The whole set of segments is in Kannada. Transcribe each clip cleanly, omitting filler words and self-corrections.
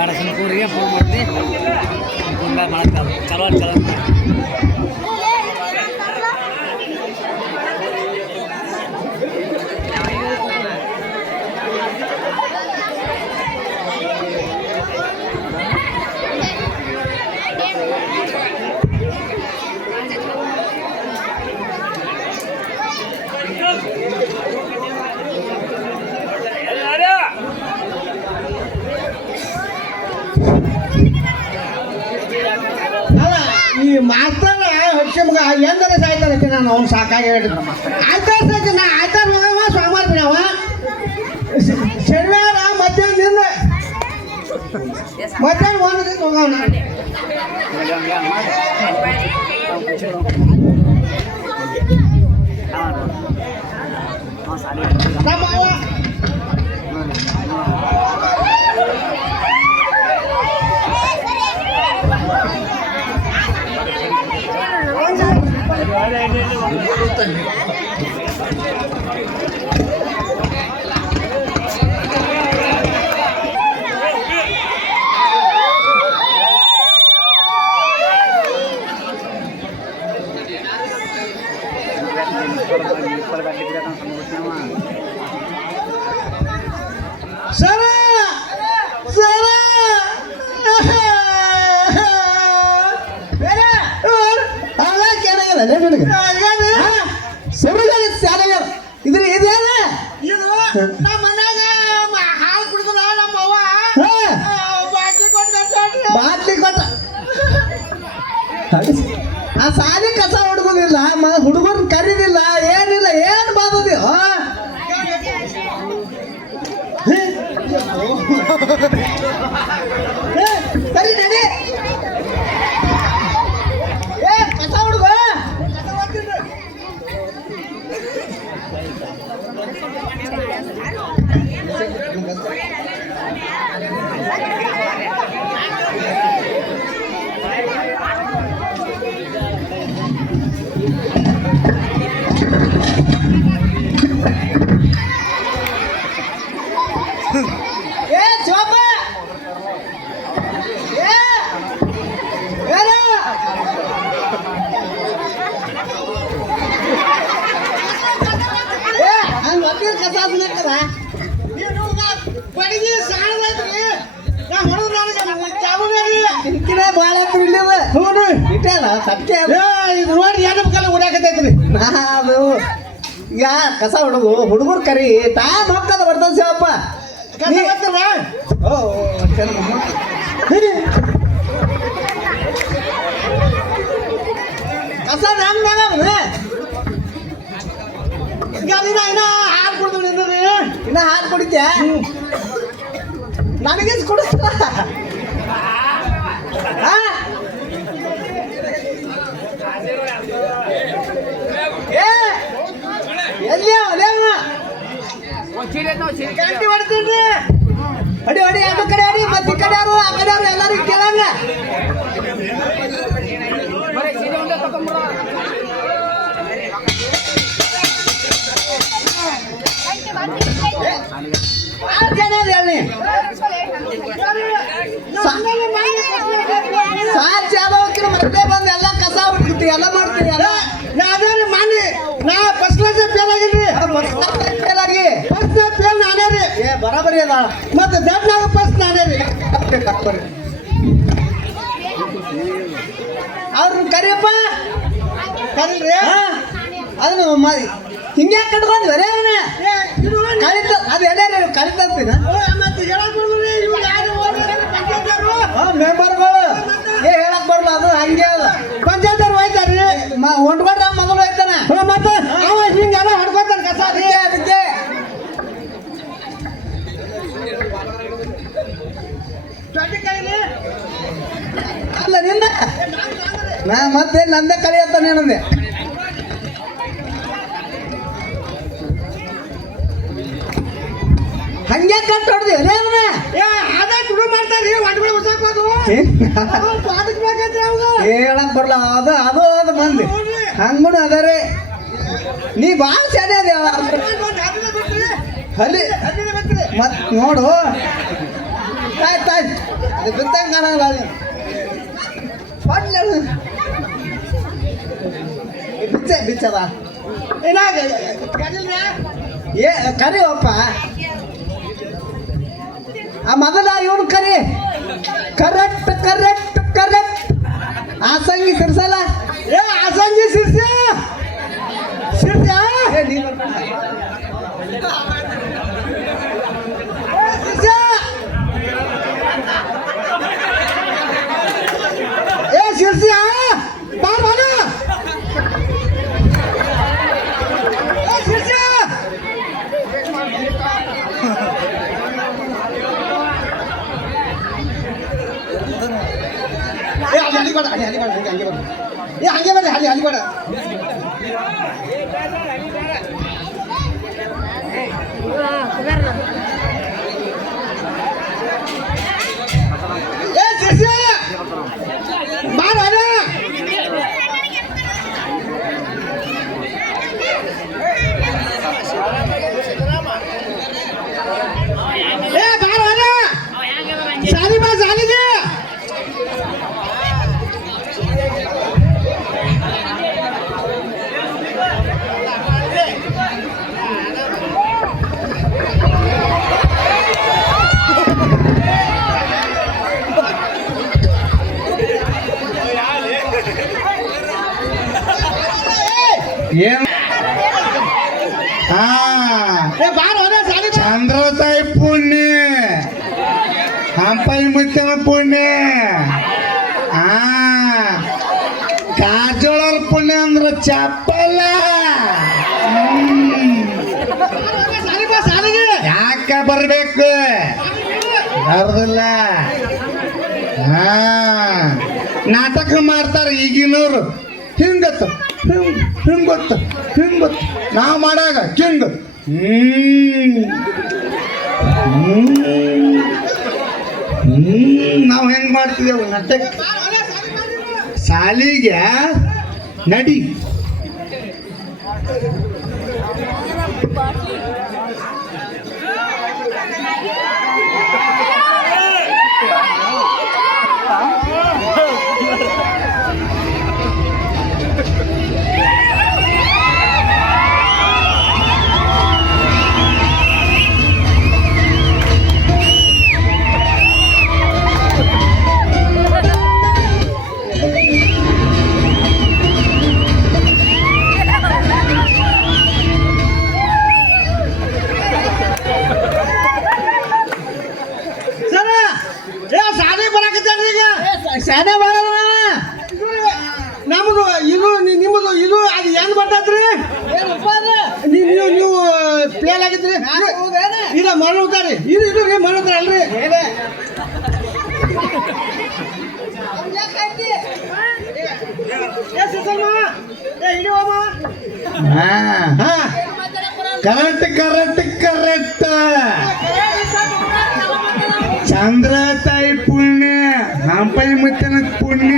ಬೇಡ ಸುಮ್ಕೂರಿಗೆ ಫೋನ್ ಮಾಡ್ತೀನಿ ಮಾಡಕ್ಕೆ ಚಲೋ ಚಲೋ ಈ ಮಾಸ್ತರ್ ಹೊಕ್ಷ ಮಗ ಎಂದರೆ ಸಾಯ್ತಾನಕ್ಕೆ ನಾನು ಅವ್ನು ಸಾಕಾಗಿ ಹೇಳಿದ ಆಯ್ತಾರ ಸಾಕಿ ನಾ ಆಯ್ತಾರ ಮಗವ ಸ್ವಾಮಾರ್ತೀನಿ ಅವ ಶನಿವಾರ ಮಧ್ಯಾಹ್ನದಿಂದ ಮಧ್ಯಾಹ್ನ ಒಂದು ದಿನ ಹೋಗೋಣ ನಮ್ಮ ಅವ್ವ ಸರ ಸರ ಅಲ್ಲ ಕೇಳಲ್ಲ ನನಗೆ ಇದ್ರ ಇದೇನ ಇದು ನಮ್ಮ ಮನ್ಯಾಗ ಹಾಲು ಕುಡಿದ್ರ ನಮ್ಮ ಅವ್ವ ಬಾಟ್ಲಿ ಕೊಟ್ಟ ಆ ಸಾಲಿ ಕಸ ಹುಡುಗುದಿಲ್ಲ ಹುಡುಗರು ಕರೀದಿಲ್ಲ ಏನಿಲ್ಲ ಏನ್ ಬಾದದಿ ಸರಿ ನಡಿ ಏ ಕಸ ಹುಡುಗ ಏ ಜೋಪ ಏ ಏನ ಏ ಹಂಗ ಒತ್ತಿರ ಕಸ ಹಾಕ್ಬೇಕದ ನೀನು ಬಡಿಗೆ ಸಾಣದೈತ್ರಿ ನಾ ಹೊಡೆದು ನನಗೆ ಚಾಬುನಾಗಿ ಇಂಕಿನ ಭಾಳ ಇಲ್ಲದ ಹೌದು ಇಟ್ಟಲ್ಲ ಸತ್ಯ ಇದು ನೋಡಿ ಏನಕ್ಕಲ್ಲ ಉಡಾಕತೈತ್ರಿ ಅದು ಈಗ ಕಸ ಹೊಡೆದು ಹುಡುಗರು ಕರಿ ಟೈಮ್ ಹೋಗ್ತದ ಬರ್ತದ ಶಿವಪ್ಪ ಓ ಕಸ ನಮ್ಗೆ ಇನ್ನ ಹಾಲು ಕುಡಿದ್ರಿ ಇನ್ನ ಹಾಲು ಕುಡಿದ್ಯಾ ನನಗೆ ಕುಡಿಸ್ತಾರ ಎಲ್ಲಿ ಗಂಟಿ ಹೊಡ್ತೀನಿ ಅಡಿ ಅಡಿ ಆ ಕಡೆ ಅಡಿ ಮತ್ತೆ ಈ ಕಡೆ ಯಾರು ಆ ಕಡೆ ಯಾರು ಎಲ್ಲರಿಗೂ ಕೇಳಂಗ ಸಾಧ್ಯ ಆದವಕ್ಕಿನ ಮತ್ತೆ ಬಂದು ಎಲ್ಲ ಕಸ ಹುಡುಕ್ತಿ ಎಲ್ಲ ಮಾಡ್ತೀನಿ ಅಲ್ಲ ನಾ ಅದೇ ರೀ ಮಾಡಿ ನಾ ಫಸ್ಟ್ ಕ್ಲಾಸ್ ಫೇಲ್ ಆಗಿದ್ರಿ ಫೇಲ್ ಆಗಿ ಫಸ್ಟ್ ಫೇಲ್ ನಾನೇ ರೀ ಏ ಬರಾಬರಿ ಅದ ಮತ್ತೆ ದಡ್ನಾಗ ಫಸ್ಟ್ ನಾನೇ ರೀ ಅವ್ರನ್ನ ಕರಿಯಪ್ಪ ಕರೀರಿ ಅದನ್ನು ಹಿಂಗೆ ಕಟ್ಕೊಂಡ್ವಿ ರೇ ಕಳಿತ ಅದು ಎಲ್ಲಾರು ಕಳಿತಂತೀನ ಮತ್ತೆ ಮೆಂಬರ್ಗಳು ಏ ಹೇಳಕ್ ಬರಲ್ಲ ಅದು ಹಂಗೆ ಅದ ಪಂಚಾಯತ್ ಹೋಯ್ತಾರ್ರಿ ಹೊಂಟ್ಕೊಂಡ್ರೆ ಮಗಳು ಹೋಯ್ತಾನೆ ಮತ್ತೆ ಅವ ಹಿಂಗೆಲ್ಲ ಹೊಡ್ಕೊತಾನೆ ಕಸ ಅದಕ್ಕೆ ಅಲ್ಲ ನಿಂದ ನಾ ಮತ್ತೆ ನಂದೇ ಕಳಿಯತ್ತಾನೆ ಏನಂದೆ ಹಂಗೆ ಕಟ್ ಹೊಡ್ದಿ ಅದೇ ಶುರು ಮಾಡ್ತಾರೆ ಒಡ್ಗಳು ಉಸಾಕೋದು ಹೇಳಕ್ ಬರಲ್ಲ ಅದು ಅದು ಅದು ಮಂದಿ ಹಂಗೂ ಅದಾರೆ ನೀ ಭಾಳ ಶಾನೆ ಅದ ಅಲ್ಲಿ ಮತ್ ನೋಡು ಆಯ್ತು ಅದು ಬಿತ್ತಂಗೆ ಕಾಣಲ್ಲ ಅದು ಪಡ್ಲ ಬಿಚ್ಚದ ಏನಾಗ ಕರಿ ಅಪ್ಪ ಆ ಮೊದಲ ಇವನು ಕರಿ ಕರೆಕ್ಟ್ ಕರೆಕ್ಟ್ ಕರೆಕ್ಟ್ ಆಸಂಗಿ ಸಿರ್ಸಲ್ಲ ಆಸಂಗಿ ಸಿರ್ಸ ಶಿರ್ಸಿಯ ಬಾರ ಶಿರ್ಸಿಯ ಹಂಗೆ ಬೇಡ ಹಂಗೆ ಬೇಡ ಏನ್ ಚಂದ್ರತಾಯಿ ಪುಣ್ಯ ಹಂಪಲ್ ಮುತ್ತಿನ ಪುಣ್ಯ ಕಾಜೋಳರ ಪುಣ್ಯ ಅಂದ್ರ ಚಪ್ಪಲ್ಲ ಯಾಕ ಬರ್ಬೇಕು ಬರ್ದಿಲ್ಲ ನಾಟಕ ಮಾಡ್ತಾರ ಈಗಿನವ್ರು ಹಿಂಗತ್ತ ಹಿಂಗೊತ್ತ ಹಿಂಗೊತ್ತ ನಾವು ಮಾಡಾಗ ಹಿಂಗ ನಾವು ಹೆಂಗ್ ಮಾಡ್ತಿದ್ದೇವು ನಾಟಕ ಸಾಲಿಗೆ ನಡಿ ಶಾನೆ ಬರಲ್ಲ ನಮ್ಮದು ಇದು ನಿಮ್ಮದು ಇದು ಅದು ಹೆಂಗ್ ಬರ್ತೈತ್ರಿ ನೀವು ಪ್ಲೇಲ್ ಆಗಿದ್ರಿ ಇಲ್ಲ ಮಣ್ಣುತ್ತಾರೆ ಇದು ರೀ ಮಣ್ಣುತ್ತಾರೆ ಅಲ್ರಿ ಕರೆಕ್ಟ್ ಕರೆಕ್ಟ್ ಕರೆಕ್ಟ್ ಚಂದ್ರ ತಾಯಿ ಪುಣ್ಯ ಹಂಪಲ್ ಮುತ್ತನ ಪುಣ್ಯ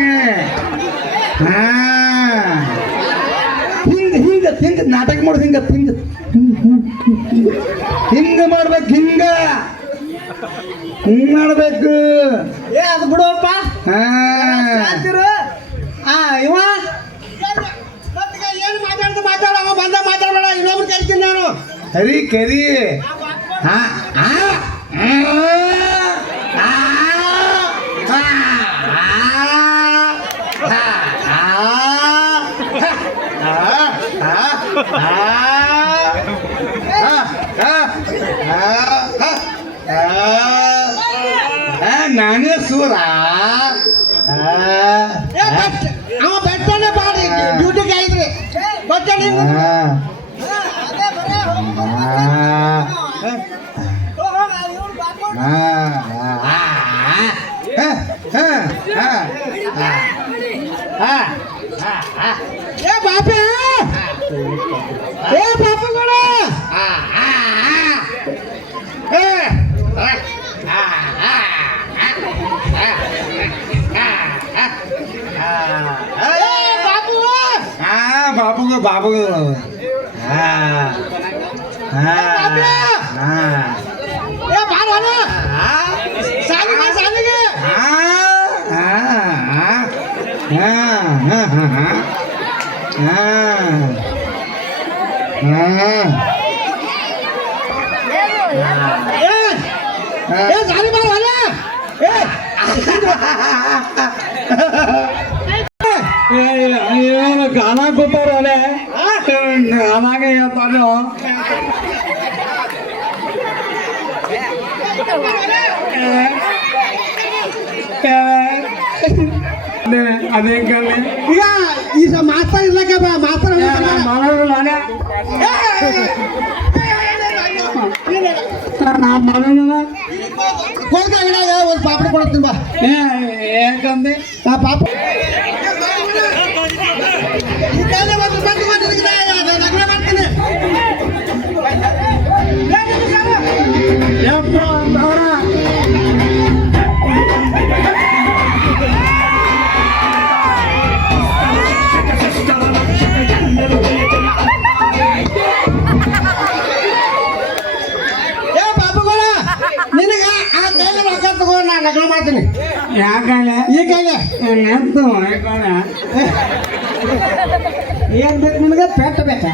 ಹಿಂಗ ಹಿಂಗ ಹಿಂಗ ನಾಟಕ ಮಾಡೋದು ಹಿಂಗ ಹಿಂಗ ಹಿಂಗ ಮಾಡ್ಬೇಕು ಹಿಂಗ ಹಿಂಗ ಮಾಡ್ಬೇಕು ಅದು ಬಿಡುವಪ್ಪ ಇವ ಏನು ಮಾತಾಡ ಬಂದ ಮಾತಾಡಬೇಡ ಇನ್ನೊಬ್ರು ಕರಿತೀನಿ ನಾನು ಕರಿ ಕರಿ ನಾನೇ ಸೂರ ಅವ ಬೆಟ್ಟನೆ ಬಾಡಿ ಡ್ಯೂಟಿಗೆ ಆಯ್ತ್ರಿ ಬಟ್ಟೆ ಏ ಬಾಪೆ ಏ ಬಾಪುಗಳ ಬಾಬುಗ ಬಾಬುಗ ಏ ಬಾರ ಸಾಲಿ ಹಾ ಹಾ ಹಾ ಹಾ ಹಾ ಹಾ ಏ ಸಾರಿ ಬಾರ ಅಲ್ಲ ಏನು ಗಾನ ಕೂತಾರಲ್ಲೇ ಗಾನಾಗೆ ಹೇಳ್ತಾನೆ ಅದೇ ಕಲೆ ಈಗ ಈ ಮಾತಾ ಇರ್ಲಕ್ಕ ಮಾತಾಡ ಮಾಡೋದು ನಾನೇ ನಾ ಮಾಡೋಣ ಕೋಲ್ಕ ಅಂಗಡಿಯಾಗ ಒಂದು ಪಾಪಡ ಕೊಡ್ತೀನಿ ಬಾ ಯಾಕಂದೆ ಆ ಪಾಪ ಈ ಕಾಲೇ ಒಂದು ರೂಪಾಯಿ ಲಗ್ನ ಮಾಡ್ತೀನಿ ಯಪ್ಪ ಅಂತವ್ರ ಏ ಪಾಪಗಳ ನಿನಗ ಆ ಕೈಲಿ ರೊಕ್ಕ ತಗೋ ನಾ ಲಗ್ನ ಮಾಡ್ತೀನಿ ಯಾಕಂದ್ರೆ ಈ ಕೈಲಿ ನೆಂತು ಯಾಕಂದ್ರೆ ಏನ್ ಬೇಕು ನಿನಗೆ ಪೆಟ್ಟ ಬೇಕಾ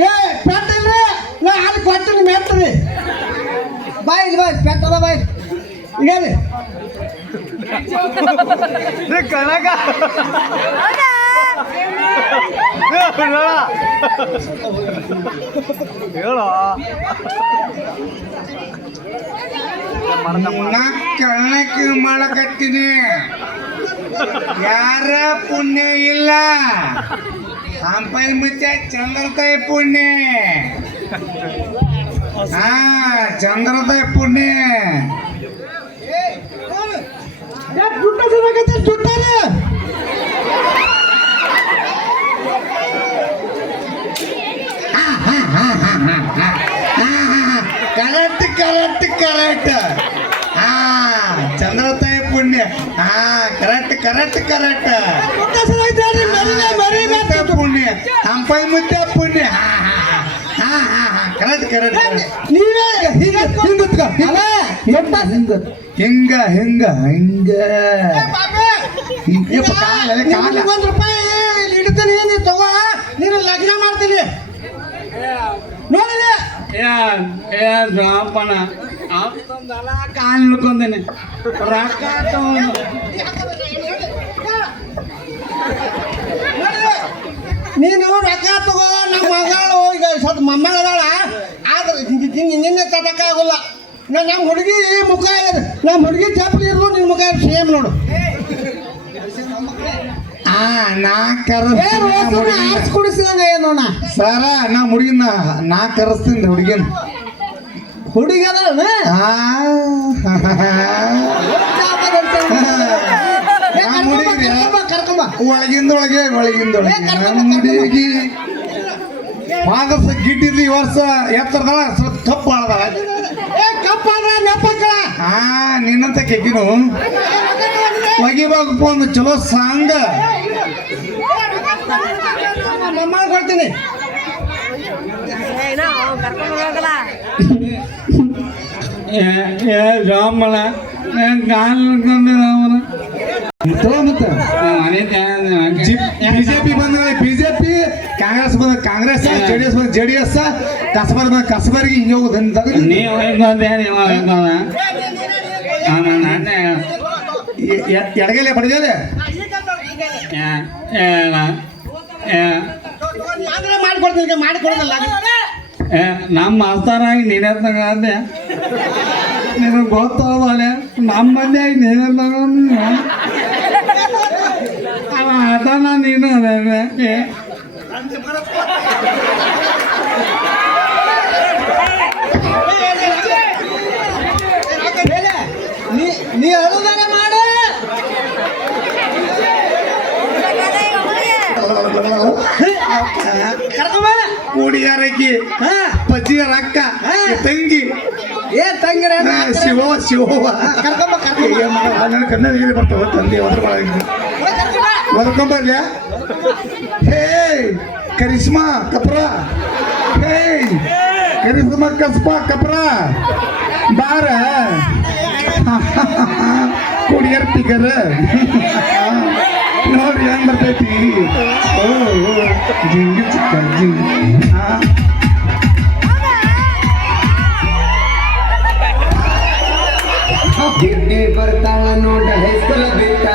ಏ ಪೆಟ್ಟ ಇಲ್ರಿ ನಾ ಅಲ್ಲಿ ಕೊಡ್ತೀನಿ ಮೆಟ್ರಿ ಬಾಯ್ ಇಲ್ಲಿ ಬಾಯ್ ಪೆಟ್ಟ ಅದ ಬಾಯ್ ಈಗ ಹೇಳಿ ಕನಕ ಹೇಳೋ ನಾ ಕಳ್ಳಕ್ಕೆ ಮಾಡಕತ್ತೀನಿ ಯಾರ ಪುಣ್ಯ ಇಲ್ಲ ಸಂಪಾದ ಮುಚ್ಚ ಚಂದ್ರತಾಯಿ ಪುಣ್ಯ ಹಾ ಚಂದ್ರತಾಯಿ ಪುಣ್ಯ ಕರೆಕ್ಟ್ ಕರೆಕ್ಟ್ ಕರೆಕ್ಟ್ ಹಾ ಚಂದ್ರತಾಯಿ ಪುಣ್ಯ ಹಾ ಕರೆಕ್ಟ್ ಕರೆಕ್ಟ್ ಕರೆಕ್ಟ್ ಪುಣ್ಯ ಸಂಪಾದ ಮುಚ್ಚ ಪುಣ್ಯ ಹಾ ಹಾ ಹಾ ಹಾ ಕರೆಕ್ಟ್ ಕರೆಕ್ಟ್ ನೀವೇ ಹಿಂಗ ಹಿಂಗ ಹಿಂಗ ಹಿಂಗ ಯಪ್ಪ, ಕಾಲ, ಕಾಲ. ಒಂದು ರೂಪಾಯಿ ಇಲ್ಲಿ ಇಡ್ತೀನಿ ನೀನು ತಗೋ ನೀನು ಲಗ್ನ ಮಾಡ್ತೀನಿ ನೋಡಿದೆ ದ್ರಾಪಣ ಅಂತಂದಲ್ಲ ಕಾಲ್ ಹಿಡ್ಕೊಂಡೇನೆ ರೊಕ್ಕ ತಗೊಂಡು ನೀನು ರೊಕ್ಕ ತಗೋ ನಮ್ಮ ಮಗಳು ಈಗ ಸ್ವಲ್ಪ ಮೊಮ್ಮಗಳದಾಳ ಆದ್ರೆ ನಿನ್ನೆ ತಡಕ್ಕಾಗಲ್ಲ ನಮ್ಮ ಹುಡುಗಿ ಮುಖ ಇದೆ ನಮ್ಮ ಹುಡುಗಿ ಚಪ್ಪಲಿ ಇರೋದು ನಿನ್ನ ಮುಖ ಸೇಮ್ ನೋಡು ನಾ ಆರ್ಸ್ ಕುಡಿಸಿದಂಗ ನೋಡ ಸರ ನಾ ಹುಡುಗಿನ ನಾ ಕರೆಸ್ತೀನಿ ಹುಡುಗಿನ ಹುಡುಗಿ ಅದ ಕರ್ಕೊಂಬ ಒಳಗಿಂದ ಒಳಗೆ ಒಳಗಿಂದ ಒಳಗೆ ನಮ್ಮ ಹುಡುಗಿ ಪಾದಸ ಗಿಟ್ಟಿದ್ರಿ ಈ ವರ್ಷ ಎತ್ತರದಳ ಸ್ವಲ್ಪ ಕಪ್ಪು ಆಳದಳ ಕಪ್ಪ ನೆಪ್ಪಕ್ಕಳ ನಿನ್ನಂತ ಕೆಕ್ಕಿನು ಒಗಿಬೇಕು ಒಂದು ಚಲೋ ಸಾಂಗ್ ಮಮ್ಮ ಕೊಡ್ತೀನಿ ರಾಮಣ ಕಾಲ್ ಅವನ ಬಿಜೆಪಿ ಬಂದ ಬಿಜೆಪಿ ಕಾಂಗ್ರೆಸ್ ಬಂದ ಕಾಂಗ್ರೆಸ್ ಜೆಡಿಎಸ್ ಬಂದ ಜೆಡಿಎಸ್ ಕಸಬರ್ ಬಂದ ಕಸಬರ್ಗೆ ಹಿಂಗೆ ಹೋಗುದು ನೀವು ಎಡಗಲೆ ಬಡಗಲೆ ಮಾಡ್ಕೊಡ್ತೀನಿ ಮಾಡಿಕೊಡೋದಲ್ಲ ನಮ್ಮ ಮಾಸ್ತರಾಗಿ ನೀನೇ ತಗೊಂಡೆ ನಿನಗೆ ಗೊತ್ತಾಗಲ್ಲ ನಮ್ಮ ಮಂದಿಯಾಗಿ ನೀನೇ ತಗೊಂಡು ಅದನ್ನ ನೀನು ಅದೇ ನೀ ಹೇಳುದಾಗ ಮಾಡು ಕರ್ಕೊಂಬ ಕೂಡಿಯಾರಕ್ಕಿ ಪಜ್ಜಿಯ ರಕ್ಕ ತಂಗಿ ಏ ತಂಗಿರ ಶಿವ ಶಿವ ಕರ್ಕೊಂಬ ಕರ್ಕೊಂಬ ನನ್ನ ಕನ್ನಡ ಬರ್ತಾವ ತಂದೆ ಬರ್ಕೊಂಬರ್ಲ ಹೇ ಕರಿಷ್ಮಾ ಕಪ್ರ ಹೇ ಕರಿಷ್ಮಾ ಕಪ್ರ ಬಾರ ಕುಡಿಯರ್ ಟಿಗರ್ ಜಿಂಗಿ ಚಿಕ್ಕ ಜಿಂಗಿ ಗಿಡ್ಡಿ ಬರ್ತಾಳ ನೋಡ ಹೈಸ್ಕೂಲ್ ಬಿಟ್ಟ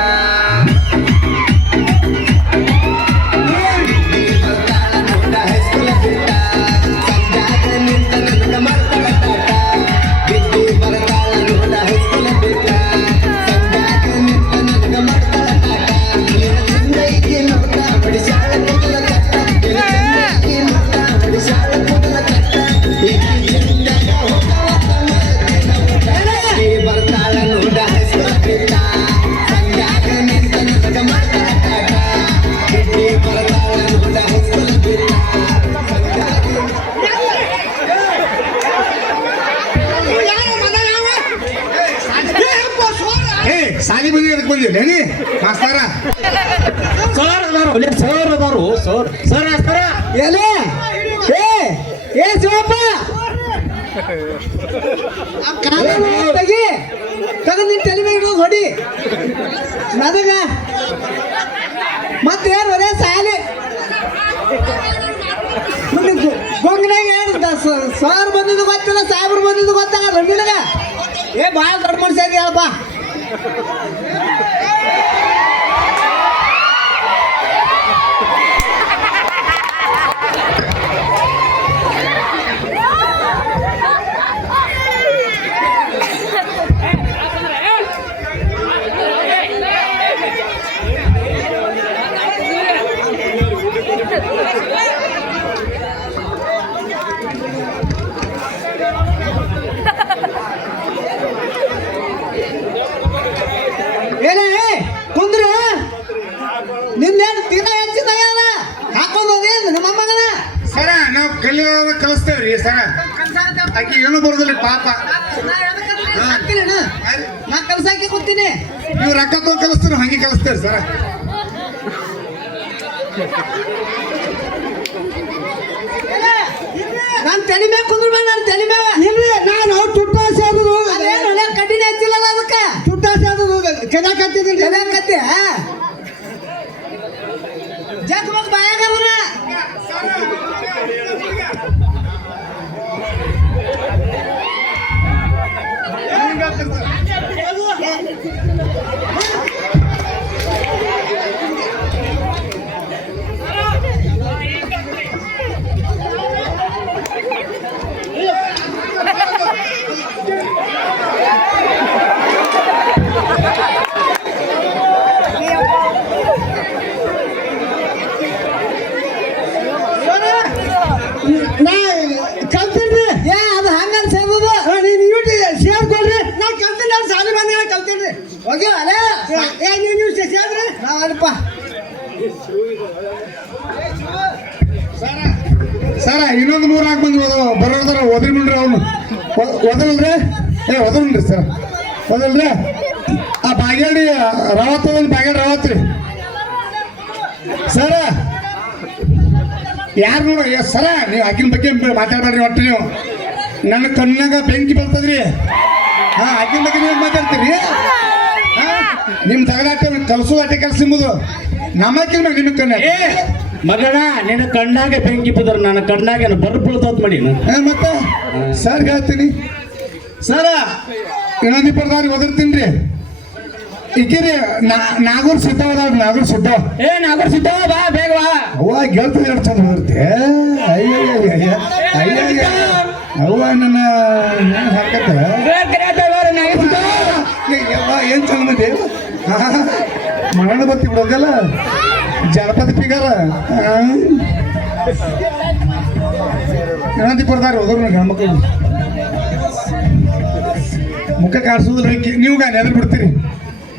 ಸಾಲಿ ಬಂದಿ ಅದಕ್ಕೆ ಬಂದಿಲ್ಲ ನೀ ಮಾಸ್ತಾರ ಸರ್ ಅದಾರು ಸರ್ ಅದಾರು ಸರ್ ಹಾಸ್ತಾರ ಎಲೆ ಏ ಶಿವಪ್ಪ ತೆಗಿ ತಗ ನಿನ್ ತಲೆ ಮೇಲೆ ಇಡೋದು ಹೊಡಿ ನನಗ ಮತ್ತೇನು ಒರೇ ಸಾಲಿ ಗೊಂಗನಾಗ ಏನು ಸರ್ ಬಂದಿದ್ದು ಗೊತ್ತಿಲ್ಲ ಸಾಹೇಬ್ರು ಬಂದಿದ್ದು ಗೊತ್ತಾಗಲ್ಲ ನಿನಗ ಏ ಭಾಳ ದೊಡ್ಡ ಮನುಷ್ಯ ಇದೆ ಹೇಳಪ್ಪ ಏನೇ ಕುಂದ್ರ ನಿಂದೇನು ತೀರ ಹೆಚ್ಚಿದ ಹಾಕೊಂಡು ನಮ್ಮಮ್ಮಗನ ಸರ ನಾವು ಕಲಿಯೋದ ಕಲಿಸ್ತೇವ್ರಿ ಸರ ಆಕಿ ಏನು ಬರೋದಿಲ್ಲ ಪಾಪ ನಾ ಕಲ್ಸಾಕಿ ಕೂತೀನಿ ನೀವು ರೊಕ್ಕ ತಗೊಂಡು ಕಲಿಸ್ತೀರ ಹಂಗೆ ಕಲಿಸ್ತೇವ್ರಿ ಸರ ನಾನು ತಲೆ ಮ್ಯಾಗ ಕುಂದ್ರ ನಾನು ತಲೆ ಮ್ಯಾಗ ಇಲ್ರಿ ನಾನು ತುಟ್ಟಾಸೆ ಆದ್ರು ಅದೇನು ಕಡ್ಡಿನೇ ಹಚ್ಚಿಲ್ಲ ಅದಕ್ಕೆ ತುಟ್ಟಾಸೆ ಆದ್ರು ಕೆದ ಕತ್ತಿದ್ದೀನಿ ಕೆದ ಕತ್ತಿ ಜಗ್ ಮಗ್ ಬಾಯಾಗ ಅವ್ರ ಕಲ್ತೀನಿ ಏ ಅದು ಹಂಗನ್ ಸೇರೋದು ನೀನು ಇಟ್ಟು ಸೇರ್ಕೊಳ್ರಿ ನಾ ಕಲ್ತೀನಿ ನಾನು ಸಾಲಿ ಬಂದ ಕಲ್ತೀನಿ ಹೋಗಿ ಅಲ್ಲ ಏ ನೀವು ಸೇರ್ರಿ ನಾವು ಅಲ್ಪ ಸರ ಇನ್ನೊಂದು 3 ಹಾಕಿ ಬಂದು ಬರೋದಾರ ಒದ್ರಿ ಬಿಡ್ರಿ ಅವನು ಒದಲ್ರಿ ಒದಲ್ರಿ ಸರ್ ಒದಲ್ರಿ ಆ ಬಾಗೇಡಿ ರಾವತ್ ಬಾಗೇಡಿ ರಾವತ್ ರೀ ಸರ ಯಾರು ನೋಡ ಸರ ನೀವು ಆಕಿನ ಬಗ್ಗೆ ಮಾತಾಡ್ಬೇಡ್ರಿ ಒಟ್ಟು ನೀವು ನನ್ನ ಕಣ್ಣಾಗ ಬೆಂಕಿ ಬರ್ತದ್ರಿ ಆಕಿನ ಬಗ್ಗೆ ನೀವು ಮಾತಾಡ್ತೀರಿ ನಿಮ್ಮ ತಗಲಾಟ ಕಲ್ಸೋದಾಟೆ ಕೆಲಸ ನಿಮ್ಮದು ನಮ್ಮಕ್ಕಿನ ನಿಮ್ಮ ಕಣ್ಣ ಮಗನ ನಿನ್ನ ಕಣ್ಣಾಗೆ ಬೆಂಕಿ ಬಿದ್ರ ನನ್ನ ಕಣ್ಣಾಗೆ ಬರ್ಬಳ್ತೋತ್ ಮಾಡಿ ಮತ್ತೆ ಸರ್ ಹೇಳ್ತೀನಿ ಸರ ಇನ್ನೊಂದು ಇಬ್ಬರದಾರಿ ಒದರ್ತೀನಿ ರೀ ಈಗಿರಿ ನಾಗೂರ್ ಸಿದ್ದವ ನಾಗೂರ್ ಸಿದ್ದವ ನಾಗೂರ್ ಸಿದ್ದವ ಬಾ ಬೇಗ ಬಾ ಅವ್ವ ಗೆಲ್ತದ ಎರಡು ಚಂದ ಬರುತ್ತೆ ಅಯ್ಯ ಅವ್ವ ನನ್ನ ಹಾಕತ್ತ ಏನ್ ಚಂದ ಮಂದಿ ಮರಣ ಬತ್ತಿ ಬಿಡೋದಲ್ಲ ಜನಪದ ಪಿಗಾರ ಇನ್ನೊಂದು ಇಬ್ಬರದಾರಿ ಹೋದ್ರು ಗಂಡ್ಮಕ್ಳು ಮುಖ ಕಾಣಿಸೋದಿಲ್ಲ ನೀವು ನೆದರ್ ಬಿಡ್ತೀರಿ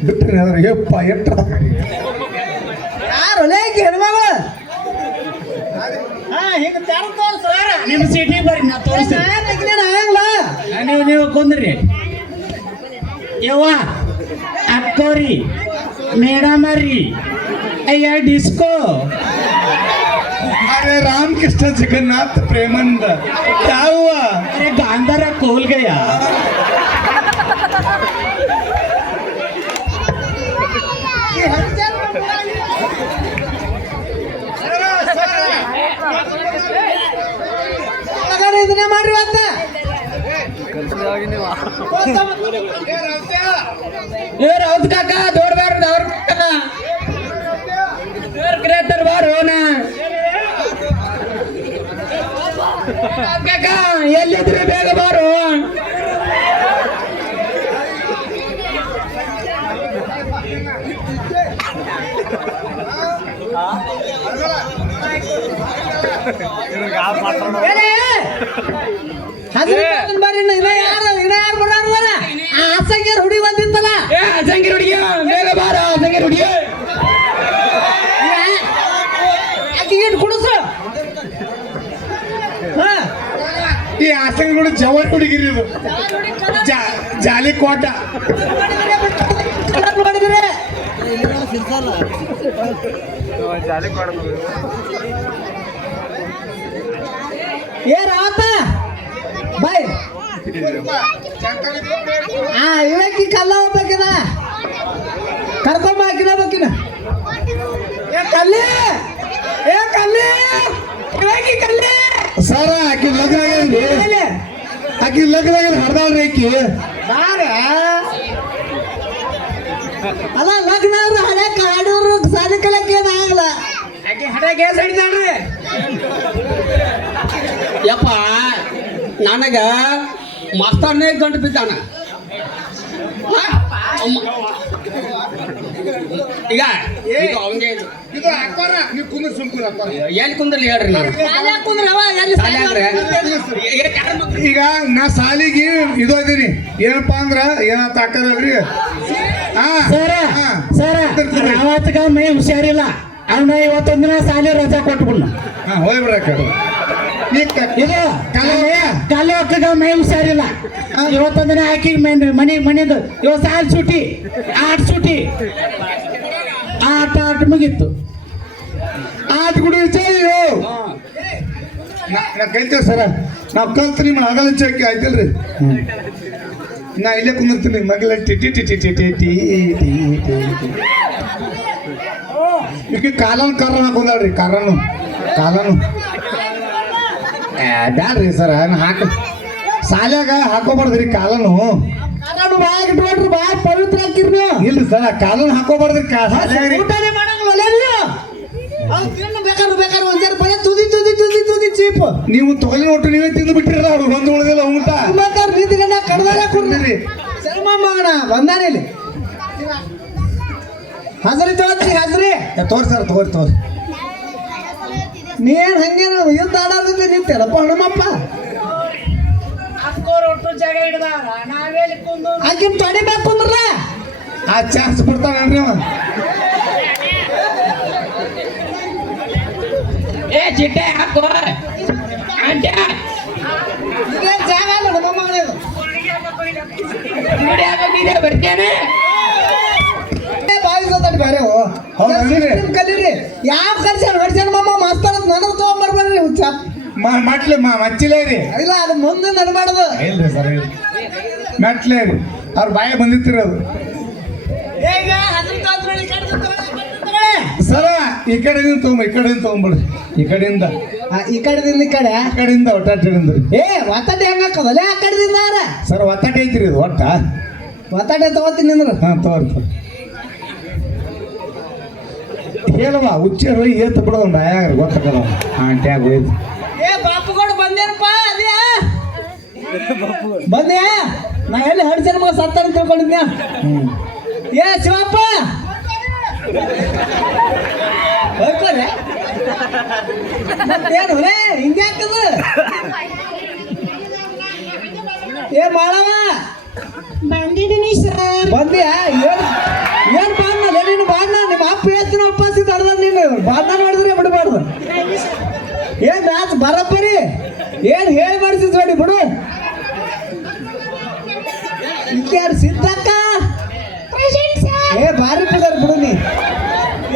ಬಿಟ್ರಿ ನೆದರ್ ಯಪ್ಪ ಎಟ್ಟ ಯಾರು ಹೆಣ್ಮಗಳು ಹಿಂಗೆ ನಿಮ್ಮ ಸಿಟಿ ಬರ್ರಿ ನಾ ತೋರಿಸ್ತೀನಿ ನೀವು ಕುಂದ್ರಿ ಯವ್ವ ಅಕ್ಕೋರಿ ಮೇಡಮರಿ ಅಯ್ಯ ಡಿಸ್ಕೋ अरे रामकृष्ण जगन्नाथ प्रेमानंद क्या हुआ? अरे गांधारा खोल गया ಇವ್ರು ಹೌದು ಕಾಕ ದೊಡ್ಡಬಾರ್ದು ಅವ್ರ ಕಾಕ ಇವ್ರು ಕ್ರೇತರ್ ಬಾರು ಕಾಕ ಎಲ್ಲಿದ್ರಿ ಬೇಗ ಬಾರು ಆಸಂಗಿಯರ್ ಹುಡಿ ಬಂದಿತ್ತಲ್ಲ ಸಂಗೀರ್ ಹುಡುಗಿ ಬೇಗ ಬಾರ ಸಂಗೀರ್ ಹುಡುಗಿ ಆಕಿಗೇನು ಕುಡಿಸು ಈ ಆಸಂಗಗಳು ಜವಾನ್ ಹುಡುಗಿರಿ ಇದು ಜಾಲಿ ಕೋಟ ಮಾಡಿದ್ರೆ ಏ ರಾತ ಬಾಯ್ ಇವಕ್ಕಿ ಕಲ್ಲ ಹೋಗ್ಬೇಕಿನ ಕರ್ಕೊಂಬ ಹಾಕಿನ ಬೇಕಿನ ಏ ಕಲ್ಲಿ ಇವಕ್ಕಿ ಕಲ್ಲಿ ಸರ ಆಕಿ ಲಗ್ನ ಆಗ್ಯದ್ರಿ ಆಕಿ ಲಗ್ನ ಆಗ್ಯದ ಹರ್ದಾಳ್ರಿ ಆಕಿ ಬಾರ ಅಲ್ಲ ಲಗ್ನ ಅವ್ರು ಹಳ್ಯಾಕ ಹಾಡೋರು ಸಾಲಿ ಕಲಕ್ಕೆ ಏನಾಗಲ್ಲ ಆಕೆ ಹಡ್ಯಾಗ ಏನ್ ಹಿಡಿದಾಳ್ರಿ ಯಪ್ಪ ನನಗ ಮಾಸ್ತರ್ನೇ ಗಂಟು ಬಿದ್ದಾನ ಈಗ ಅವಂಗೆ ಇದು ಅಕ್ಬರ ನೀವು ಕುಂದ್ರ ಸುಮ್ಕುರ ಎಲ್ಲಿ ಕುಂದ್ರಲಿ ಹೇಳ್ರಿ ನಾನು ಈಗ ನಾ ಸಾಲಿಗೆ ಇದು ಇದೀನಿ ಏನಪ್ಪಾ ಅಂದ್ರ ಏನಂತ ಹಾಕರಲ್ರಿ ಸರ ಅವತ್ತಗ ಮೈ ಹುಷಾರಿಲ್ಲ ಅವನ ಇವತ್ತೊಂದ್ ದಿನ ಸಾಲಿ ರಜಾ ಕೊಟ್ಬಿಡ್ನ ಹೋಗ್ಬಿಡ್ರ ಇದು ಕಾಲಿ ಒಕ್ಕಗ ಮೈ ಹುಷಾರಿಲ್ಲ ಇವತ್ತೊಂದ್ ದಿನ ಹಾಕಿ ಮನೆದು ಇವತ್ತು ಸಾಲಿ ಸೂಟಿ ಸೂಟಿ ಆಟ ಮುಗೀತು ಆಟ ಗುಡಿ ವಿಚಾರ ನಾ ಕೈತೇವ್ ಸರ ನಾವು ಕಲ್ತು ನಿಮ್ಮ ಆಗಲ ಚೌಕಿ ಆಯ್ತಲ್ರಿ ನಾ ಇಲ್ಲೇ ಕುಂದಿರ್ತೀನಿ ಮಗಲ ಟಿಟಿ ಟಿಟಿ ಟಿಟಿ ಟಿ ಈಗ ಕಾಲನ್ ಕರ್ರನ ಕುಂದಾಳ್ರಿ ಕಾಲನು ಬ್ಯಾಡ್ರಿ ಸರ ಹಾಕ ಸಾಲ್ಯಾಗ ಹಾಕೋಬಾರ್ದ್ರಿ ಕಾಲನು ಬಾಳ ಇಟ್ಕೊಂಡ್ರಿ ಬಾಳ ಪವಿತ್ರ ಹಾಕಿರ್ ನೀವು ಇಲ್ರಿ ಸರ ಕಾಲನ್ ಹಾಕೋಬಾರ್ದ್ರಿ ಊಟನೇ ಮಾಡಂಗಿಲ್ಲ ಬೇಕಾದ್ರೆ ಒಂದ್ಯಾರ ಬಳೆ ತುದಿ ಚೀಪ್ ನೀವು ತೊಗಲಿ ಒಟ್ಟು ನೀವೇ ತಿಂದು ಬಿಟ್ಟಿರ ಅವ್ರು ಬಂದು ಉಳಿದಿಲ್ಲ ಊಟ ಬೇಕಾದ್ರೆ ನಿಂತ್ಕೊಂಡ ಕಡ್ದಾರ ಕುಡ್ದಿರಿ ಸರಿ ಮಗನ ಬಂದಾನೆ ಇಲ್ಲಿ ಹಾಜರಿ ತಗೋತ್ರಿ ಹಾಜರಿ ತೋರಿ ಸರ್ ತೋರಿ ನೀನ್ ಹಂಗೇನು ಯುದ್ಧ ಆಡೋದಿಲ್ಲ ನಿಂತಲ್ಲಪ್ಪ ಹಣಮಪ್ಪ ಆಕಿನ್ ತಡಿಬೇಕು ಕುಂದ್ರಲ್ಲ ಆ ಚಾನ್ಸ್ ಬಿಡ್ತಾನಲ್ರಿ ಅವ ಏ ಚಿಟ್ಟೆ ಹಾಕೋ ಅಂಟ್ಯ ಇದೇನ್ ಜಾಗ ಅಲ್ಲ ನಮ್ಮ ಮಗನಿಗೆ ಬರ್ತೇನೆ ಬಾಯಿಸೋದಟ್ಟು ಬೇರೆ ಕಲೀರಿ ಯಾವ ಕಲ್ಸ್ಯಾನ ಹೊಡ್ಸ್ಯಾನ ಮಮ್ಮ ಮಾಸ್ತಾರ ನನಗೆ ತೊಗೊಂಬರ್ಬೇಡ್ರಿ ಹುಚ್ಚ ಮಟ್ಲೆ ಮಚ್ಚಿಲೇ ರೀ ಇಲ್ಲ ಅದು ಮುಂದೆ ನಡ್ಬಾರ್ದು ಇಲ್ರಿ ಸರ್ ಮೆಟ್ಲೆ ರೀ ಅವ್ರ ಬಾಯ ಬಂದಿತ್ತಿರಿ ಅದು ಸರ ಈ ಕಡೆಯಿಂದ ತಗೊಂಬಿಡ್ರಿ ಈ ಕಡೆಯಿಂದ ಈ ಕಡೆದಿಂದ ಈ ಕಡೆಯಿಂದ ಒಟ್ಟಾಟಿಂದ ರೀ ಏ ಒತ್ತಟೆ ಹೆಂಗಾಕದಲ್ಲ ಆ ಕಡೆದಿಂದ ಸರ್ ಒತ್ತಾಟೆ ಐತ್ರಿ ಇದು ಒಟ್ಟ ಒತ್ತಟೆ ತಗೋತೀನಿ ಅಂದ್ರೆ ತೋರಿ ಹೇಳವ ಹುಚ್ಚರು ಏತ್ ಬಿಡೋದು ಆಯಾಗ ಗೊತ್ತಾಗಲ್ಲ ಆಂಟ್ಯಾಗ ಹೋಯ್ತು ಏ ಬಾಪುಗಳು ಬಂದೇನಪ್ಪ ಅದೇ ಬಂದ್ಯಾ ನಾ ಎಲ್ಲಿ ಹಡ್ಸನ ಮಗ ಸತ್ತಾನ ತಿಳ್ಕೊಂಡಿದ್ನ್ಯಾ ಏ ಶಿವಪ್ಪ ಹೋಗ್ತಾರೆ ಮತ್ತೇನು ರೇ ಹಿಂಗ್ಯಾಕದ ಏ ಮಾಡವ ಬಂದಿದ್ದೀನಿ ಸರ್ ಬಂದ್ಯಾ ಏನ್ ಬಾಡ್ನಲ್ಲ ನೀನು ಬಾಡ್ನ ನಿಮ್ಮ ಅಪ್ಪ ಹೇಳ್ತೀನಿ ಒಪ್ಪಾಸಿ ತಡ್ದ ನೀನು ಬಾಡ್ನ ಮಾಡಿದ್ರೆ ಬಿಡಬಾರ್ದು ಏನ್ ಮ್ಯಾಚ್ ಬರಬ್ಬರಿ ಏನ್ ಹೇಳಿ ಮಾಡಿಸಿದ್ ನೋಡಿ ಬಿಡು ಇಲ್ಲಾರು ಸಿದ್ದಕ್ಕ ಏ ಬಾರಿ ಬಿಡಾರ ಬಿಡು ನೀ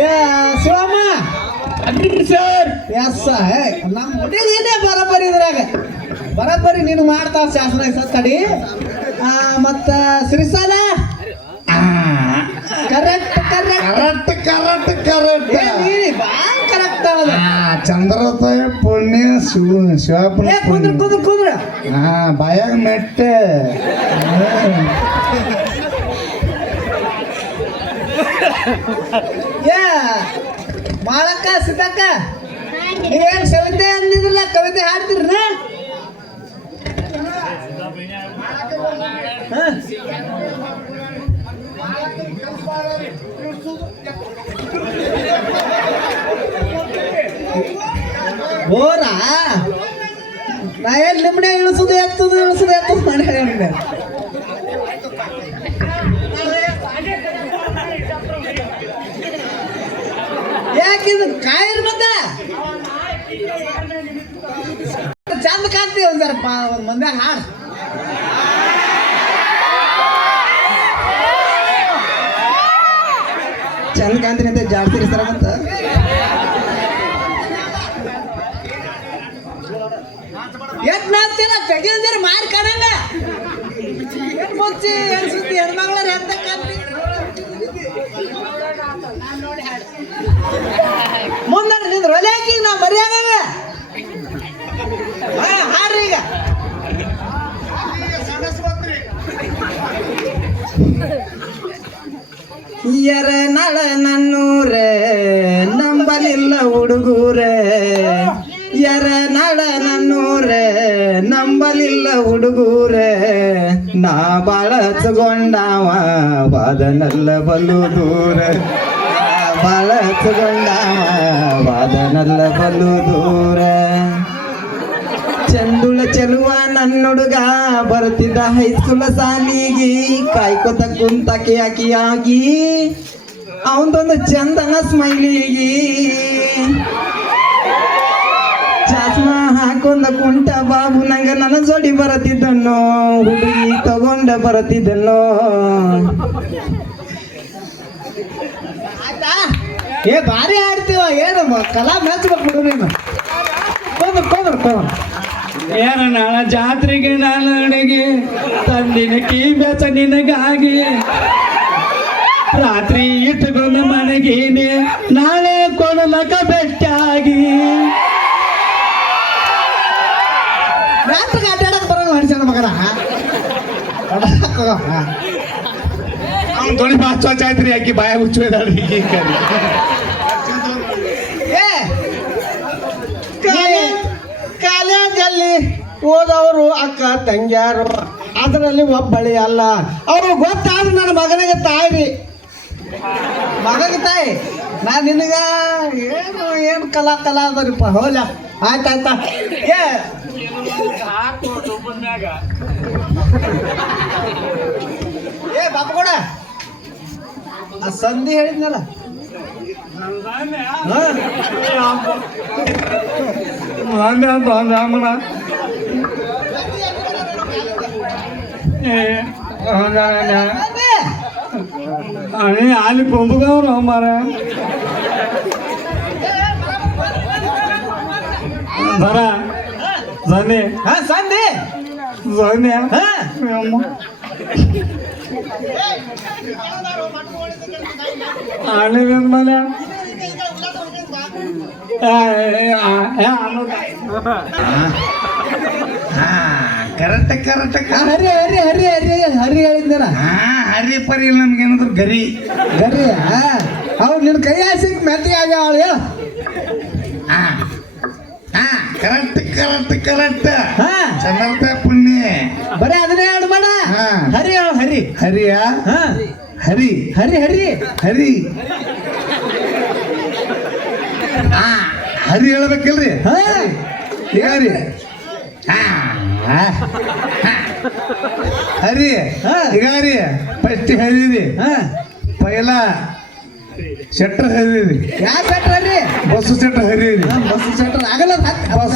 ಏ ಶಿವಮ್ಮ ಸರ್ ಎಸ್ ನಮ್ಮ ಹುಡುಗೇನೆ ಬರಬ್ಬರಿ ಇದ್ರಾಗ ಬರಬ್ಬರಿ ನೀನು ಮಾಡ್ತಾವ ಶಾಸನ ತಡಿ ಮತ್ತ ಶ್ರೀಸಾಲ ಕರೆಕ್ಟ್ ಕರೆಕ್ಟ್ ಭಾಳ ಕರೆಕ್ಟ್ ಚಂದ್ರತಾಯ ಪುಣ್ಯ ಶಿವಪ್ಪನ ಏ ಕುಂದ್ರ ಕುಂದ್ರ ಕುಂದ್ರ ಹಾ ಬಾಯಾಗ ಮೆಟ್ಟೆ ಏ ಮಾಳಕ್ಕ ಸಿದ್ದಕ್ಕ ನೀವೇನು ಸವಿತೆ ಅಂದಿದ್ರಲ್ಲ ಕವಿತೆ ಹಾಡ್ತಿರ್ನ ಬೋರಾ ನಾ ಏನ್ ನಿಮ್ಮನೆ ಇಳಿಸುದು ಎತ್ತುದು ಮಾಡಿ ಹೇಳಿದ್ದೆ ಯಾಕಿದು ಕಾಯಿರ್ ಬಂದ ಚಂದ ಕಾಣ್ತೀವಿ ಒಂದ್ ಸ್ವಲ್ಪ ಒಂದ್ ಮಂದ್ಯಾಗ ಹಾಡು ಚಂದ ಕಾಣ್ತೀನಿ ಅಂತ ಜಾಸ್ತಿ ಸರಗಂತ ಎಟ್ ಮಾಡ್ತಿಲ್ಲ ತೆಗಿಲ್ದಿರ ಮಾರಿ ಕಾಣಂಗ ಎಟ್ ಮುಚ್ಚಿ ಅನ್ಸುತ್ತಿ ಹೆಣ್ಮಗಳವ್ರ ಎಂತ ಕಾಣ್ತಿ ಮುಂದೆ ನಿಂದ್ರ ಒಲೆ ಹಾಕಿ ನಾ ಮರ್ಯಾಗ ಹಾಡ್ರಿ ಈಗ ಯರ ನಳ ನನ್ನೂರೇ ನಂಬಲಿಲ್ಲ ಹುಡುಗೂರೇ ಯರ ನಳ ನನ್ನೂರೇ ನಂಬಲಿಲ್ಲ ಹುಡುಗೂರೇ ನಾ ಬಾಳ ಹಚ್ಕೊಂಡವ ವಾದನಲ್ಲ ಬಲು ದೂರ ಬಾಳ ಹಚ್ಕೊಂಡವ ವಾದನಲ್ಲ ಬಲು ದೂರ ಚಂದುಳ ಚೆಲುವ ನನ್ನುಡುಗ ಬರ್ತಿದ್ದ ಹೈಸ್ಕೂಲ ಸಾಲಿಗಿ ಕಾಯ್ಕೊತ ಕುಂತಕ್ಕೆ ಆಗಿ ಅವಂದೊಂದು ಚಂದನ ಸ್ಮೈಲಿಗಿ ಚಾಸ್ಮಾ ಹಾಕೊಂಡ ಕುಂಟ ಬಾಬು ನಂಗ ನನ್ನ ಜೋಡಿ ಬರತಿದ್ದನೋ ಹುಡುಗಿ ತಗೊಂಡ ಬರತಿದ್ದನೋ ಏ ಭಾರಿ ಆಡ್ತೀವ ಏನು ಕಲಾ ಮೆಚ್ಚಬೇಕು ಬಿಡು ನೀನು ಕೋದ್ರ ಏನ ನಾಳ ಜಾತ್ರೆಗೆ ನಾನು ಅಣಗಿ ತಂದಿನ ಕೀ ಬೆಸ ನಿನಗಾಗಿ ರಾತ್ರಿ ಇಟ್ಟುಕೊಂಡು ಮನೆಗೀನಿ ನಾಳೆ ಕೊಡಲಕ ಬೆಟ್ಟಾಗಿ ರಾತ್ರಿಗೆ ಅಡ್ಡಾಡಕ್ ಬರೋದು ಹರಿಸಣ ಮಗನ ಅವ್ನು ದೊಡ್ಡ ಮಾತು ಆಯ್ತ್ರಿ ಆಕಿ ಬಾಯಾಗ ಹುಚ್ಚೋದಾಳಿ ಕಾಲೇಜಲ್ಲಿ ಓದವರು ಅಕ್ಕ ತಂಗ್ಯಾರು ಅದರಲ್ಲಿ ಒಬ್ಬಳಿ ಅಲ್ಲ ಅವರು ಗೊತ್ತಾದ್ರೆ ನನ್ನ ಮಗನಿಗೆ ತಾಯಿ ಮಗನಿಗೆ ತಾಯಿ ನಾ ನಿನಗ ಏನು ಕಲಾ ಅದರಿಪ್ಪ ಹೋಲ ಆಯ್ತಾಯ್ತಾ ಏ ಬಾಪುಗೌಡ ಆ ಸಂಧಿ ಹೇಳಿದ್ನಲ್ಲ ರಾಮಣ आणि आली पंपगावर हमारा धरा जाणे ಹಾ ಸಂಧಿ जाणे ಹಾ आणि मला ಕರೆಕ್ಟ್ ಹರಿ ಹರಿ ಹರಿ ಹರಿ ಹರಿ ಹೇಳಿದ್ನಲ್ಲ ಹರಿ ಪರಿ ಇಲ್ಲ ನಮ್ಗೇನಾದ್ರು ಗರಿ ಗರಿ ಅವ್ರು ನಿನ್ನ ಕೈ ಸಿಕ್ ಮೆತ್ತಿಗೆ ಆಗ್ಯಾವಳು ಹೇಳು ಕರೆಕ್ಟ್ ಹಾ ಚಂದ್ರತ ಪುಣ್ಯ ಬರೀ ಅದನ್ನೇ ಹಾಡು ಮಾಡ ಹಾ. ಹರಿ ಹೇಳು ಹರಿ ಹರಿಯ ಹಾ ಹರಿ ಹರಿ ಹರಿ ಹರಿ ಹರಿ ಹೇಳ್ಬೇಕಿಲ್ರಿ ಹಾ ಹರಿ ಹರಿ ಹಾ. ಈಗ ರೀ ಫಸ್ಟ್ ಹರಿರಿ ಹಾ ಪೈಲ ಶೆಟ್ರ್ ಹರಿರಿ ಯಾವ ಸೆಟ್ರ್ ಹರಿ ಬಸ್ಸು ಶೆಟ್ರ್ ಹರಿರಿ ಬಸ್ ಸೆಟ್ರ್ ಆಗಲ್ಲ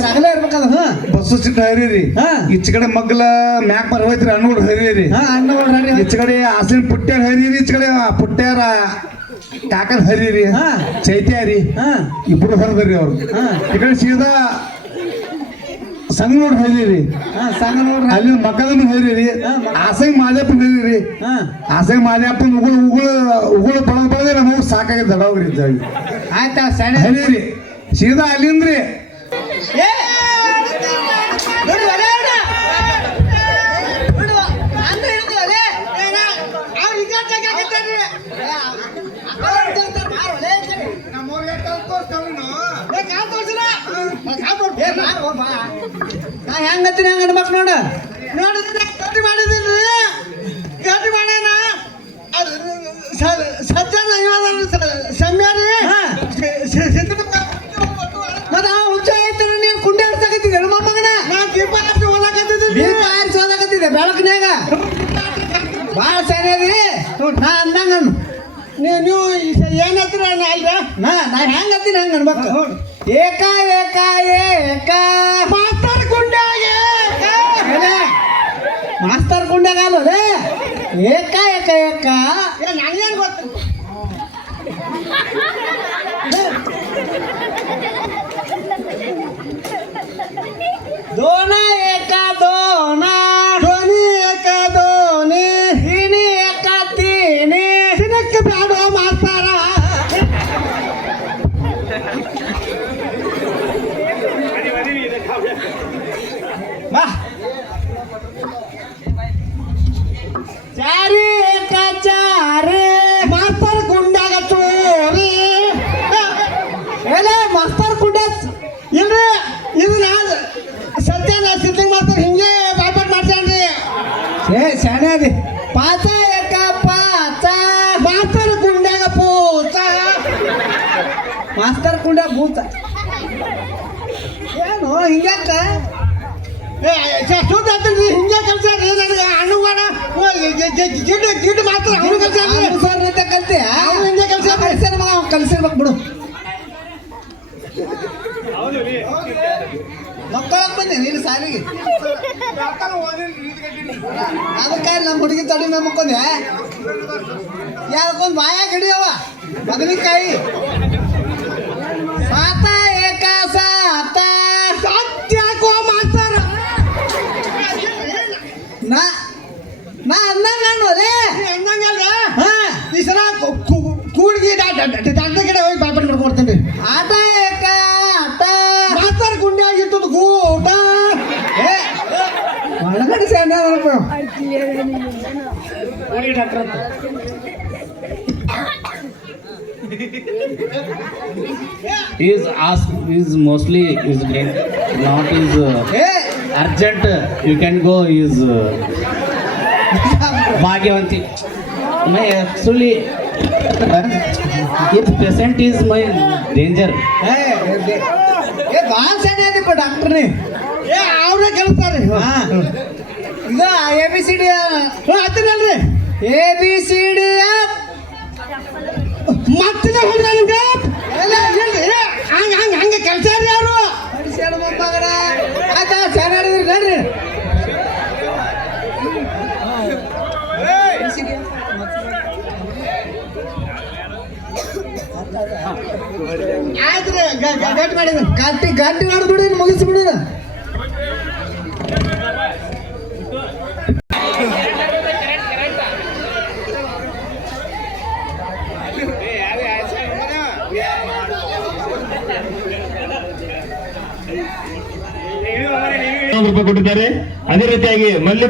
ಆಗಲ್ಲ ಇರ್ಬೇಕದ ಹಾ ಬಸ್ಸು ಶೆಟ್ರ್ ಹರಿರಿ ಹಾ. ಈಚ ಕಡೆ ಮಗ್ಲ ಮ್ಯಾಕ್ ಬರ್ ಹೋಯ್ತ್ರಿ ಅನ್ನೋಡ್ ಹರಿರಿ ಹಾ ಅಣ್ಣಗಳು ಹರಿ ಈಚ ಕಡೆ ಹಸಿನ ಪುಟ್ಟ್ಯಾರ ಹರಿರಿ ಈಚ ಕಡೆ ಪುಟ್ಟ್ಯಾರ ಕಾಕರ್ ಹರಿರಿ ಹಾ. ಚೈತ್ಯಾರಿ ಹಾ ಇಬ್ರು ಹರಿದ್ರಿ ಅವ್ರು ಹಾ. ಈ ಕಡೆ ಸೀದಾ ಸಂಘ ನೋಡ್ ಹರಿರಿ ಹಾ ಸಂಗ ನೋಡ್ರಿ ಅಲ್ಲಿ ಮಕ್ಕಳನ್ನು ಹರಿರಿ ಹಾ. ಆಸಂಗ್ ಮಾದೇಪನ್ ಹರಿರಿ ಹಾ ಆಸಂಗ್ ಮಾದೇಪನ್ ಉಗುಳು ಬಳದ ನಮಗ್ ಸಾಕಾಗಿ ದಡವ್ರಿ ಆಯ್ತಾ ಸಣ್ಣ ಹರಿರಿ ಸೀದಾ ಅಲ್ಲಿಂದ್ರಿ ಏ ನೋಡಿ ಒಲೆ ಬಿಡು ಅಂದ್ರೆ ಹಿಡಿದು ಒಲೆ ಅವ್ರು ಇಜಾಟ್ ಹಾಕಾಕತ್ತಾರ್ರಿ ನಾ ಹೆಂಗತ್ತೀನಿ ಹಂಗ ಅನ್ಬೇಕು ನೋಡ ನೋಡಿದ್ರೆ ಗಟ್ಟಿ ಮಾಡಿದಿಲ್ರಿ ಗಟ್ಟಿ ಮಾಡ್ಯಾನ ಸಜ್ಜನ ಸಮ್ಯಾರಿ ಮತ್ತೆ ಆ ಹುಚ್ಚ ಐತನ ನೀನು ಕುಂಡೆ ಆಡ್ಸಕತ್ತಿದ್ದೆ ನಮ್ಮ ಮಗನ ನಾ ದೀಪ ಹಚ್ಚಿ ಓದಾಕತ್ತಿದ್ದೆ ದೀಪ ಆರಿಸಿ ಓದಾಕತ್ತಿದ್ದೆ ಬೆಳಕಿನ್ಯಾಗ ಭಾಳ ಸರಿ ಅದಿ ನಾ ಅಂದಂಗ ನೀವು ಏನ್ ಹತ್ತಿರ ಅಲ್ರ ನಾ ಹೆಂಗ್ ಹತ್ತೀನಿ ಹಂಗ ಅನ್ಬೇಕು ಏಕ ಏಕ ಏಕ ಮಾಸ್ತರ್ ಕುಂಡಾಗ ಮಾಸ್ತರ್ ಕುಂಡಾಗ ಅಲ್ಲೋದೆ ಏಕ ಏಕ ಏಕ ನಂಗೇನು ಗೊತ್ತು दोना एका दोना दोनी एका दोनी तीनी एका तीनी तिनक ब्याडो मास्तारा बा चारी एका चारी मास्तर कुंडाಗ चोरी एले मास्तर कुंडा ಇಲ್ರಿ ಇದು ನಾನು ಸತ್ಯನ ಸಿದ್ಧಿಂಗ್ ಮಾಡ್ತಾರೆ ಹಿಂಗೆ ಬಾಯ್ಪಾಟ್ ಮಾಡ್ತಾನ್ರಿ ಏ ಶಾಣೆ ಅದಿ ಪಾಚ ಏಕ ಪಾಚ ಮಾಸ್ತರ್ ಕುಂಡಾಗ ಪೂಚ ಮಾಸ್ತರ್ ಕುಂಡ ಭೂತ ಏನು ಹಿಂಗ್ಯಾಕ ಸುದ್ದ ಹತ್ತಿರಿ ಹಿಂಗೆ ಕಲ್ಸ್ಯಾರ್ರಿ ನನಗೆ ಹಣ್ಣುಗಾಡ ಗಿಡ್ಡು ಮಾತ್ರ ಅವನು ಕಲ್ಸ್ಯಾರ್ರಿ ಸರ್ ಅಂತ ಕಲ್ತಿ ಅವನು ಹಿಂಗೆ ಕಲ್ಸ್ಯಾರ ಮಗ ಕಲ್ಸಿರ್ಬೇಕು ಬಿಡು ಮಕ್ಕಳಕ್ಕೆ ಬಂದೆ ನೀನು ಸಾಲಿಗೆ ಅದಕ್ಕೆ ನಮ್ಮ ಹುಡುಗಿ ತಡಿ ಮೇಲೆ ಮಕ್ಕೊಂದೆ ಯಾವ್ದಕ್ಕೊಂದು ಬಾಯಾಗ ಹಿಡಿಯವ ಬದನೆಕಾಯಿ ಸಾತ ಏಕ ಸಾತ ಸತ್ಯಾಕೋ ಮಾಸ್ತರ ನಾ ಅಂದಂಗ ಅನ್ನೋದೇ ಅಂದಂಗಲ್ಲ ಈ ಸಲ ಕೂಡಿಗೆ ದಂಡ ಕಡೆ ಹೋಗಿ ಬಾಪಟ್ ಮಾಡ್ಕೊಡ್ತೇನೆ ಆಟ ಏಕ ಆಟ ಮಾಸ್ತರ ಗುಂಡೆ ಆಗಿತ್ತು ಗೂಟ ಒಳಗಡೆ ಸಣ್ಣ is mostly is not is urgent. You can go is Bhagyavanti. My actually if patient is my danger. ಭಾಳ ಸಣ್ಣ ಅದಪ್ಪ ಡಾಕ್ಟ್ರೇ ಅವ್ರೇ ಕಲಿಸ್ತಾರೆ ಇದು ABCD ಹತ್ತಿರಲ್ರಿ ABCD ಮತ್ತೆ ಹಂಗೆ ಕೆಲಸ ಯಾರು ಆಯ್ತಾ ಚೆನ್ನಾಗಿದ್ರಿ ನೋಡ್ರಿ ಆಯ್ತ್ರಿ ಗಟ್ಟಿ ಮಾಡಿದ ಗಟ್ಟಿ ಮಾಡಿಬಿಡಿ ಮುಗಿಸ್ಬಿಡಿ ರೂಪಾಯಿ ಕೊಟ್ಟಿದ್ದಾರೆ. ಅದೇ ರೀತಿಯಾಗಿ ಮಲ್ಲಿ